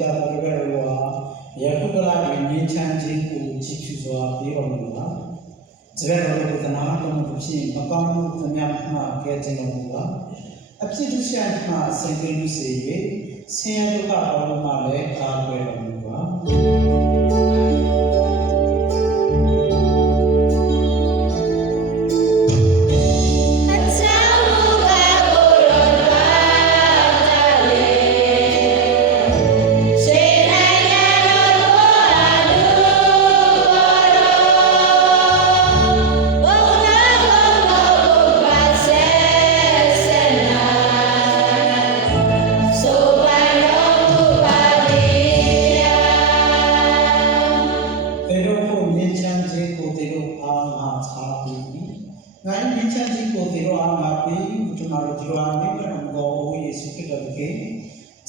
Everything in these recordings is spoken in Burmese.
ကြတဲ့ဘက်ရောရခုကလာပြီးငင်းချမ်းခြင်းကိုကြည့်ဖြူစွာပြေတော်မူပါ။ဇေဘတော်ကသနာတော်မူဖြစ်မကောင်းမှုသမျှမှကဲခြင်းတော်မူပါ။အဖြစ်တူရှာမှစိတ်သိမှုစေ၍ဆင်းရဲဒုက္ခတော်မှလည်းကာကွယ်တော်မူပါ။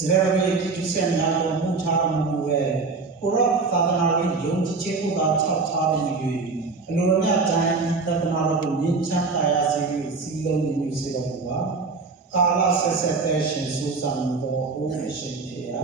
ဇေဘရဲ့ကြည့်သူဆက်များတော်မူထားတော်မူရဲ့ကိုရောသာသနာရေးယုံကြည်ခြင်းကိုသာချထားတော်မူ၍အလိုတော်များတိုင်းသာသနာတော်ကိုမြင့်ချမ်းသာယာစေ၍စီလုံးနေစေတော်မူပါကာလဆက်ဆက်တဲ့ရှင်စုဆောင်တော်ဘုရားရှင်ဖြစ်ရာ